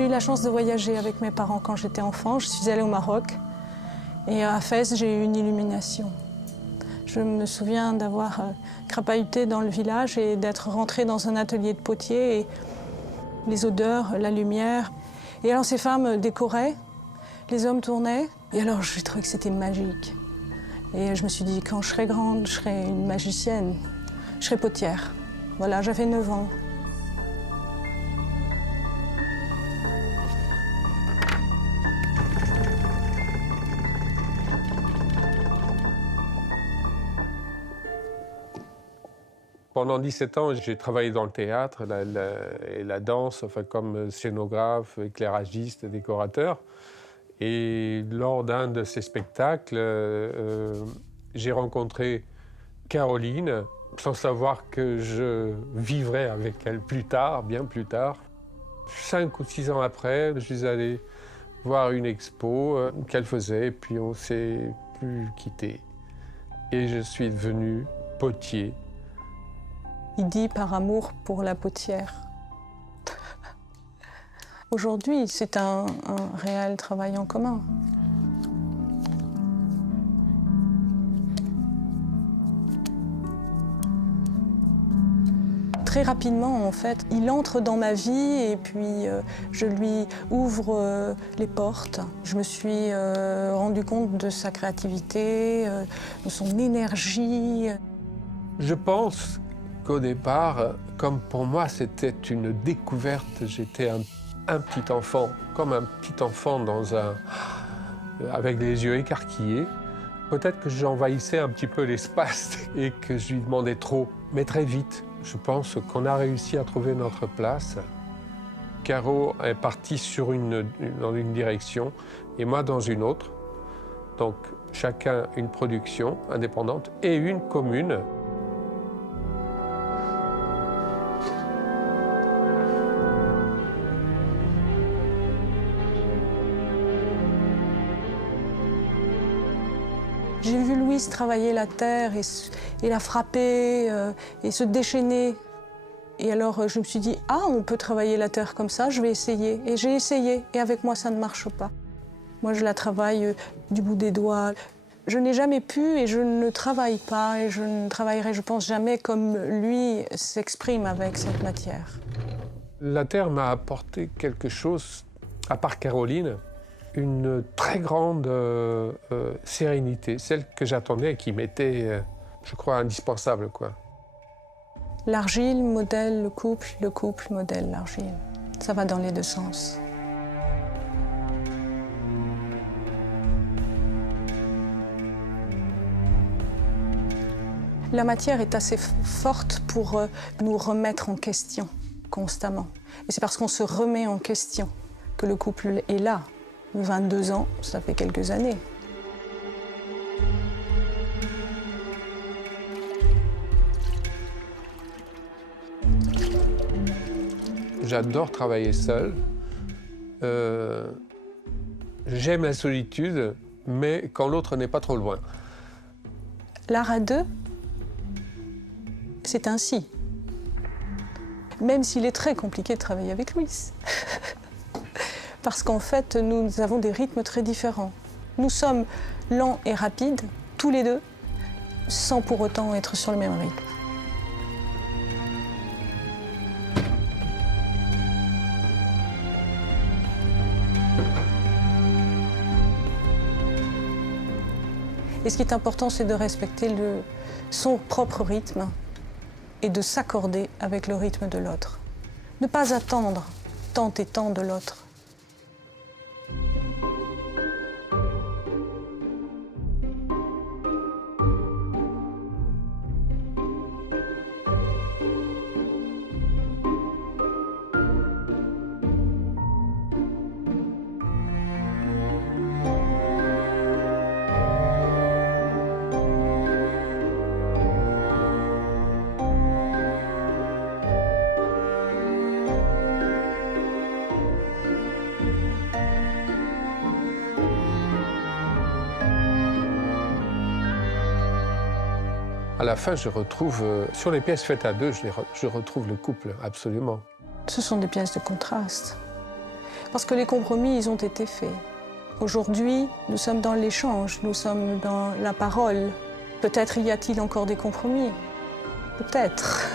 J'ai eu la chance de voyager avec mes parents quand j'étais enfant. Je suis allée au Maroc et à Fès, j'ai eu une illumination. Je me souviens d'avoir crapahuté dans le village et d'être rentrée dans un atelier de potier. Et les odeurs, la lumière. Et alors ces femmes décoraient, les hommes tournaient. Et alors j'ai trouvé que c'était magique. Et je me suis dit, quand je serai grande, je serai une magicienne. Je serai potière. Voilà, j'avais 9 ans. Pendant 17 ans, j'ai travaillé dans le théâtre et la danse, enfin, comme scénographe, éclairagiste, décorateur. Et lors d'un de ces spectacles, j'ai rencontré Caroline, sans savoir que je vivrais avec elle plus tard, bien plus tard. 5 ou 6 ans après, je suis allé voir une expo qu'elle faisait, et puis on ne s'est plus quittés. Et je suis devenu potier. Il dit par amour pour la potière. Aujourd'hui, c'est un réel travail en commun. Très rapidement, en fait, il entre dans ma vie et puis je lui ouvre les portes. Je me suis rendu compte de sa créativité, de son énergie. Je pense qu'au départ, comme pour moi, c'était une découverte. J'étais un petit enfant, comme un petit enfant avec les yeux écarquillés. Peut-être que j'envahissais un petit peu l'espace et que je lui demandais trop. Mais très vite, je pense qu'on a réussi à trouver notre place. Caro est partie dans une direction et moi dans une autre. Donc chacun une production indépendante et une commune. J'ai vu Louise travailler la terre et la frapper et se déchaîner. Et alors je me suis dit, ah, on peut travailler la terre comme ça, je vais essayer. Et j'ai essayé, et avec moi ça ne marche pas. Moi je la travaille du bout des doigts. Je n'ai jamais pu et je ne travaille pas et je ne travaillerai, je pense, jamais comme lui s'exprime avec cette matière. La terre m'a apporté quelque chose, à part Caroline, une très grande sérénité, celle que j'attendais et qui m'était, je crois, indispensable, quoi. L'argile modèle le couple modèle l'argile. Ça va dans les deux sens. La matière est assez forte pour nous remettre en question constamment. Et c'est parce qu'on se remet en question que le couple est là. 22 ans, ça fait quelques années. J'adore travailler seul. J'aime la solitude, mais quand l'autre n'est pas trop loin. L'art à deux, c'est ainsi. Même s'il est très compliqué de travailler avec Louise. Parce qu'en fait, nous avons des rythmes très différents. Nous sommes lents et rapides, tous les deux, sans pour autant être sur le même rythme. Et ce qui est important, c'est de respecter son propre rythme et de s'accorder avec le rythme de l'autre. Ne pas attendre tant et tant de l'autre. À la fin, je retrouve, sur les pièces faites à deux, je retrouve le couple, absolument. Ce sont des pièces de contraste. Parce que les compromis, ils ont été faits. Aujourd'hui, nous sommes dans l'échange, nous sommes dans la parole. Peut-être y a-t-il encore des compromis. Peut-être.